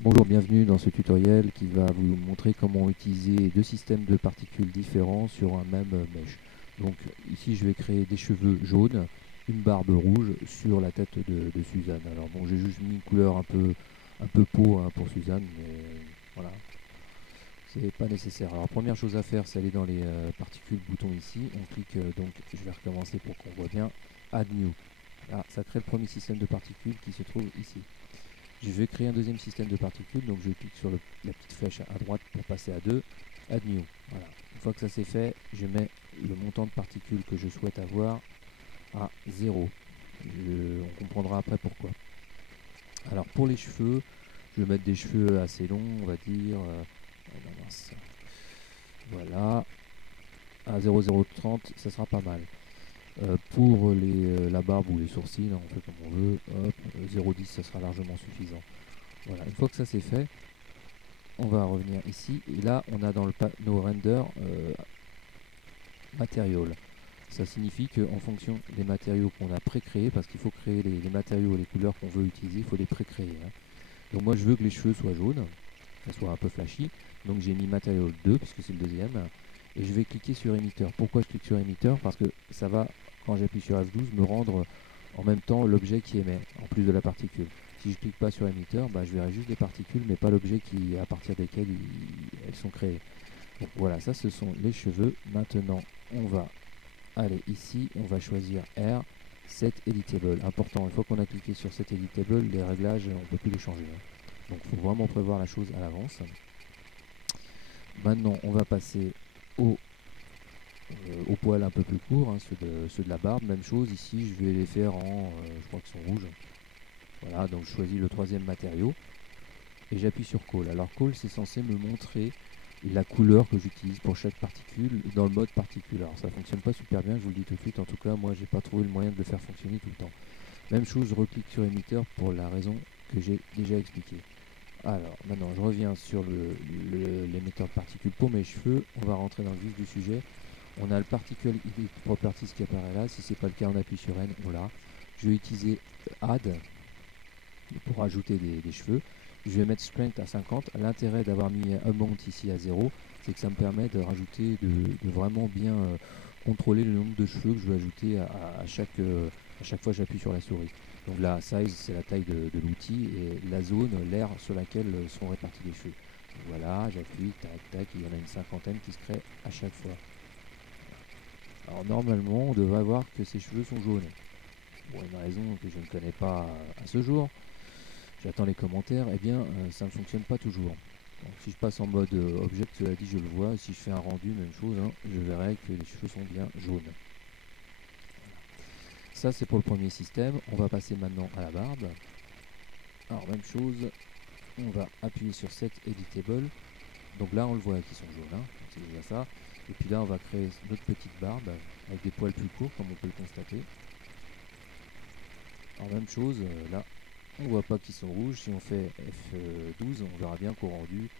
Bonjour, bienvenue dans ce tutoriel qui va vous montrer comment utiliser deux systèmes de particules différents sur un même mesh. Donc ici je vais créer des cheveux jaunes, une barbe rouge sur la tête de Suzanne. Alors bon, j'ai juste mis une couleur un peu peau hein, pour Suzanne, mais voilà, c'est pas nécessaire. Alors première chose à faire, c'est aller dans les particules boutons ici. On clique donc, je vais recommencer pour qu'on voit bien, Add New. Ah, ça crée le premier système de particules qui se trouve ici. Je vais créer un deuxième système de particules, donc je clique sur la petite flèche à droite pour passer à 2, Add New. Voilà. Une fois que ça c'est fait, je mets le montant de particules que je souhaite avoir à 0. On comprendra après pourquoi. Alors pour les cheveux, je vais mettre des cheveux assez longs, on va dire. Voilà, à 0,030, ça sera pas mal. Pour la barbe ou les sourcils, hein, on fait comme on veut. Hop, 0,10, ça sera largement suffisant. Voilà, une fois que ça c'est fait, on va revenir ici et là on a dans le panneau render material. Ça signifie qu'en fonction des matériaux qu'on a pré-créés, parce qu'il faut créer les matériaux et les couleurs qu'on veut utiliser, il faut les pré-créer. Hein. Donc moi je veux que les cheveux soient jaunes, que ça soit un peu flashy, donc j'ai mis material 2 puisque c'est le deuxième, et je vais cliquer sur émetteur. Pourquoi je clique sur émetteur? Parce que ça va, quand j'appuie sur F12, me rendre en même temps l'objet qui émet, en plus de la particule. Si je ne clique pas sur émetteur, je verrai juste des particules, mais pas l'objet à partir desquels elles sont créées. Donc voilà, ça ce sont les cheveux. Maintenant, on va aller ici, on va choisir R, Set Editable. Important, une fois qu'on a cliqué sur Set Editable, les réglages, on ne peut plus les changer. Hein. Donc il faut vraiment prévoir la chose à l'avance. Maintenant, on va passer au poil un peu plus court, hein, ceux de la barbe. Même chose, ici, je vais les faire en, je crois qu'ils sont rouges. Voilà, donc je choisis le troisième matériau et j'appuie sur Call. Alors Call, c'est censé me montrer la couleur que j'utilise pour chaque particule dans le mode particule. Alors ça fonctionne pas super bien, je vous le dis tout de suite. En tout cas, moi, j'ai pas trouvé le moyen de le faire fonctionner tout le temps. Même chose, je reclique sur émetteur pour la raison que j'ai déjà expliquée. Alors, maintenant, je reviens sur l'émetteur de particules pour mes cheveux. On va rentrer dans le vif du sujet. On a le Particle Edit Properties qui apparaît là. Si c'est pas le cas, on appuie sur N, on l'a. Je vais utiliser Add pour ajouter des cheveux. Je vais mettre Strength à 50. L'intérêt d'avoir mis Amount ici à 0, c'est que ça me permet de rajouter, de vraiment bien contrôler le nombre de cheveux que je vais ajouter à chaque fois que j'appuie sur la souris. Donc la size, c'est la taille de l'outil, et la zone, l'aire sur laquelle sont répartis les cheveux. Donc voilà, j'appuie, tac, tac, il y en a une cinquantaine qui se crée à chaque fois. Alors normalement, on devrait voir que ces cheveux sont jaunes. Pour une raison que je ne connais pas à ce jour, j'attends les commentaires, eh bien ça ne fonctionne pas toujours. Donc, si je passe en mode object, cela dit, je le vois. Si je fais un rendu, même chose, hein, je verrai que les cheveux sont bien jaunes. Voilà. Ça, c'est pour le premier système. On va passer maintenant à la barbe. Alors, même chose, on va appuyer sur Set Editable. Donc là, on le voit qu'ils sont jaunes, hein, c'est déjà ça. Et puis là, on va créer notre petite barbe avec des poils plus courts, comme on peut le constater. Alors, même chose, là, on voit pas qu'ils sont rouges. Si on fait F12, on verra bien qu'au rendu,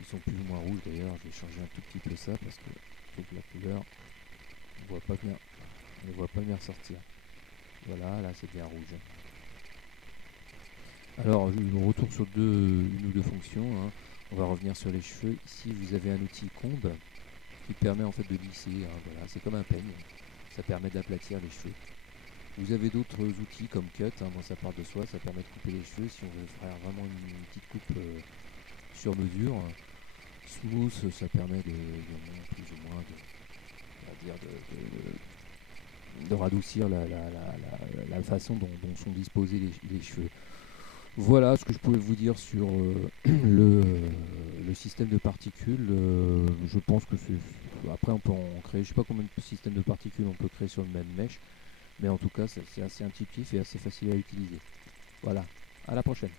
ils sont plus ou moins rouges. D'ailleurs, je vais changer un tout petit peu ça parce que faut que la couleur, on voit pas bien, on ne voit pas bien ressortir. Voilà, là c'est bien rouge. Alors, je retourne sur une ou deux fonctions. Hein. On va revenir sur les cheveux. Ici, vous avez un outil comb qui permet en fait de lisser. Hein, voilà, c'est comme un peigne. Ça permet d'aplatir les cheveux. Vous avez d'autres outils comme Cut. Hein, moi, ça part de soi. Ça permet de couper les cheveux si on veut faire vraiment une petite coupe sur mesure. Smooth, ça permet plus ou moins de radoucir la façon dont sont disposés les cheveux. Voilà ce que je pouvais vous dire sur le système de particules. Je pense que après on peut en créer, je sais pas combien de systèmes de particules on peut créer sur le même mesh, mais en tout cas c'est assez intuitif et assez facile à utiliser. Voilà, à la prochaine.